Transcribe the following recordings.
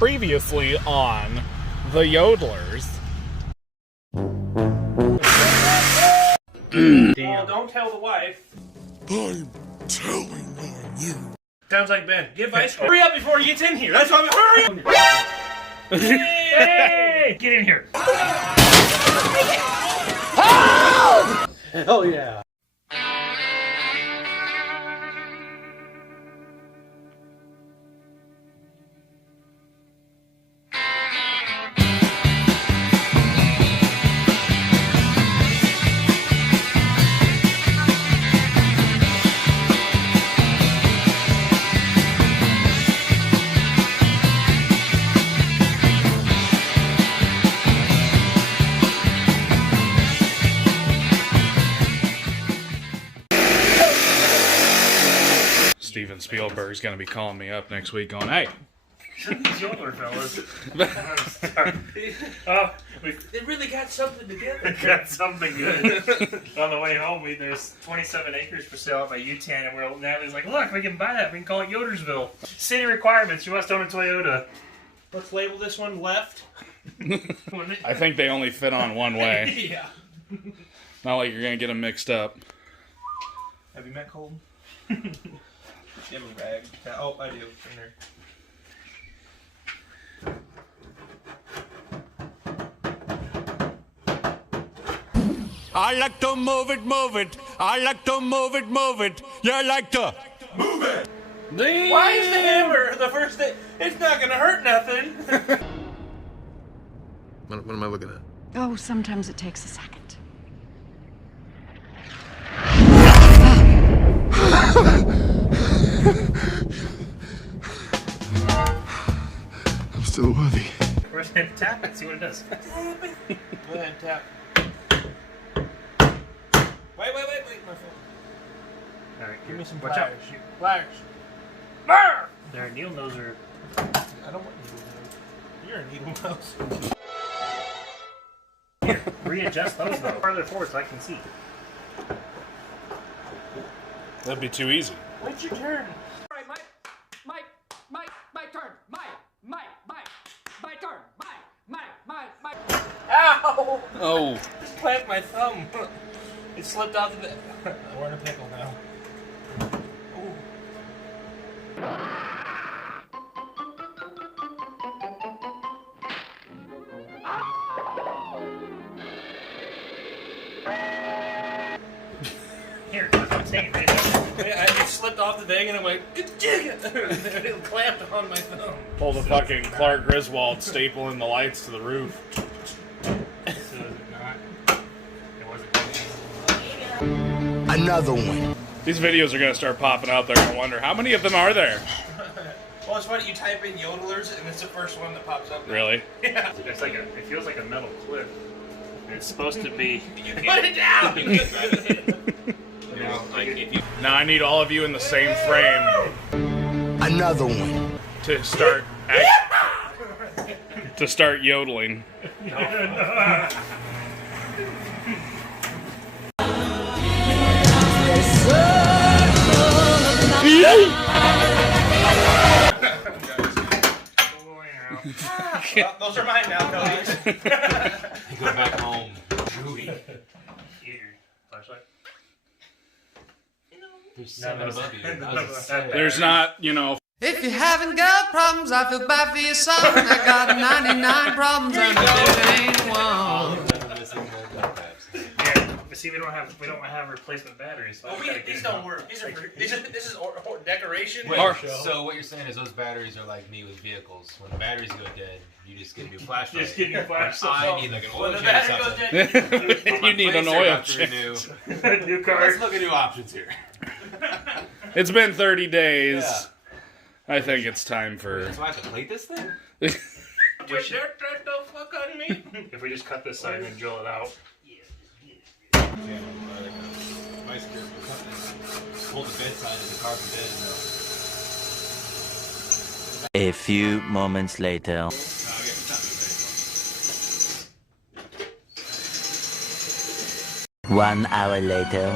Previously on the Yodalers. Well, don't tell the wife. I'm telling on you. Sounds like Ben. Give ice cream. Hurry up before he gets in here. That's why I'm hurry up. Hey! Get in here. Hell yeah. Steven Spielberg's gonna be calling me up next week going, hey. These older fellas. They really got something together. Got something good. On the way home, there's 27 acres for sale at my U-10, and Natalie's like, look, we can buy that. We can call it Yodersville. City requirements. You must own a Toyota. Let's label this one left. I think they only fit on one way. Yeah. Not like you're gonna get them mixed up. Have you met Colton? You have a rag? Oh, I do. In there. I like to move it, move it. I like to move it, move it. You like to move it. Why is the hammer the first thing? It's not gonna hurt nothing. What am I looking at? Oh, sometimes it takes a second. I'm still worthy. We're just gonna tap it, see what it does. Tap it. Go ahead, tap. Wait, my phone. Alright, give me some pliers. Pliers. Brr! There, needle nose are... I don't want needle nose. You're a needle nose. Here, readjust those though. Farther forward so I can see. That'd be too easy. Wait your turn. Alright, my turn. My turn. My. Ow! Oh. Just clamped my thumb. It slipped off the... We're in a pickle now. Ooh. Here, that's what I'm saying. It slipped off the thing and it went... It clamped on my thumb. Pull the fucking Clark Griswold stapling the lights to the roof. Another one. These videos are gonna start popping out there. I wonder how many of them are there. Well, it's funny. You type in Yodelers, and it's the first one that pops up. Really? Yeah. It's like it feels like a metal clip. It's supposed to be. You put it down. Now I need all of you in the same frame Another one. to start to start yodeling. Well, those are mine now, Cody. Go back home. Chewy. Here, flashlight. There's seven above you. I was saying. There's not, you know. If you haven't got problems, I feel bad for your son. I got 99 problems and there ain't one. Yeah, but see, we don't have replacement batteries. So these don't work. This is decoration. Wait, so what you're saying is those batteries are like me with vehicles. When the batteries go dead, you just get a new flashlight. Just get a new flashlight. I need like an oil When the change battery or goes something. dead, You need an oil change. new car. Let's look at new options here. It's been 30 days. Yeah. I think it's time for. So I have to plate this thing? Don't fuck on me. If we just cut this side and drill it out. Vice grip. Hold the bedside as a carbon bed. A few moments later. 1 hour later.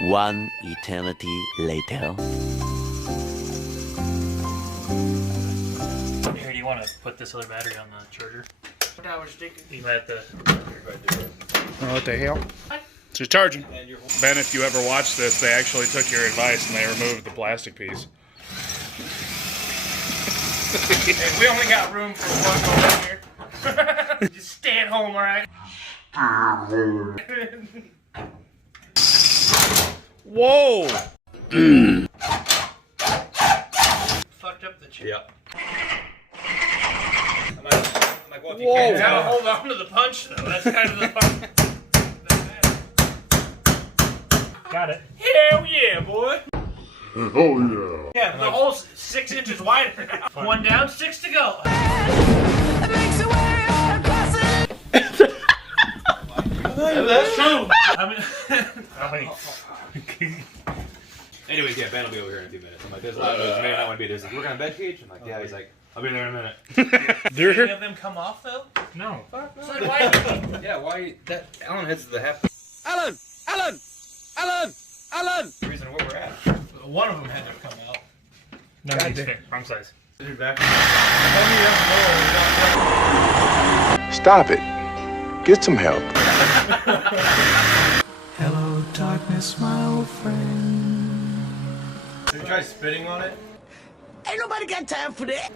1 eternity later. want to put this other battery on the charger. What I was thinking. You might have to. Oh, what the hell? She's charging. Ben, if you ever watch this, they actually took your advice and they removed the plastic piece. Hey, we only got room for one over here. Just stay at home, alright? Whoa! Fucked up the chip. Yep. Whoa! Gotta hold on to the punch, though. That's kind of the fun. Got it. Hell yeah, boy! Oh yeah. Yeah, the hole's 6 inches wider now. One down, 6 to go. That's true. Anyways, yeah, Ben will be over here in a few minutes. I'm like, there's a lot of noise. Man, I want to be there. He's like, we're on bed cage? I'm like, yeah. He's like, I'll be there in a minute. Did any of them come off, though? No. So why? Yeah, why? That Alan hits the half. Alan! Alan! Alan! Alan! The reason where we're at. One of them had to come out. No, he's fair. Wrong size. Stop it. Get some help. Hello, darkness, my old friend. Should we try spitting on it? Ain't nobody got time for that.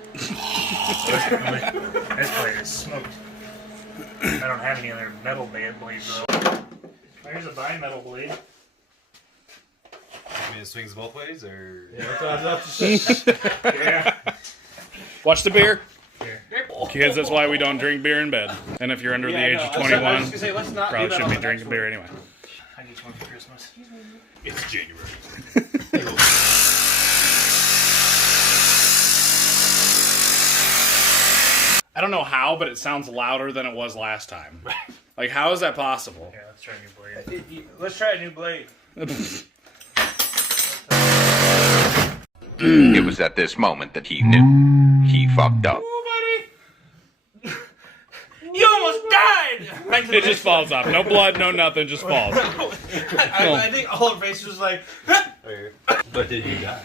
This blade is smoked. I don't have any other metal blades, though. Here's a bimetal blade. I mean, it swings both ways, or? Yeah, that's what I was about to say. Yeah. Watch the beer. Here. Kids, that's why we don't drink beer in bed. And if you're under the age of 21, I was just gonna say, let's not probably do that shouldn't be on the drinking next beer anyway. I get one for Christmas. It's January. I don't know how, but it sounds louder than it was last time. Like, how is that possible? Yeah, let's try a new blade. Let's try a new blade. It was at this moment that he knew he fucked up. You almost died! It just falls off. No blood, no nothing, just falls. I think all her face was like, But did you die?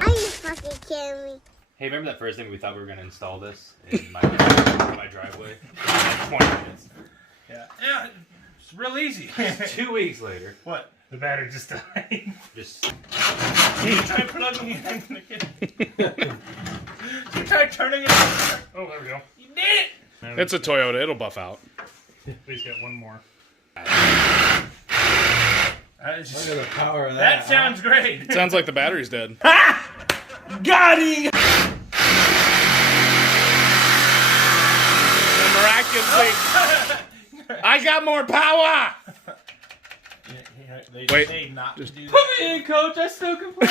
Are you fucking kidding me? Hey, remember that first thing we thought we were gonna install this in my driveway? Like 20 minutes. yeah, it's real easy. 2 weeks later. What? The battery just died. Just. Try plugging it in again. Try turning it on. Oh, there we go. You did it! It's a Toyota. It'll buff out. Please get one more. Look at the power of That sounds great. It sounds like the battery's dead. Got him! Miraculously, I got more power! They Wait. say not to do that. Put me in, coach. I still can play.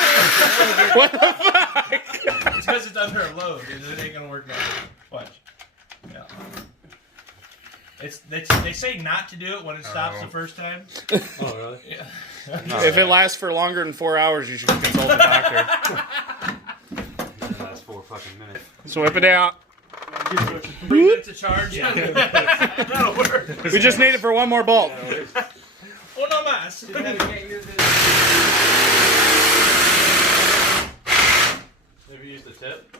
What the fuck? It's because it's under a load. It ain't gonna work now. Watch. Yeah. They say not to do it when it stops the first time. Oh, really? Yeah. If it lasts for longer than 4 hours, you should consult a doctor. It lasts 4 fucking minutes. So whip it out. 3 minutes of charge. Yeah. That'll work. We just need it for one more bolt. Oh no más. Maybe use the tip.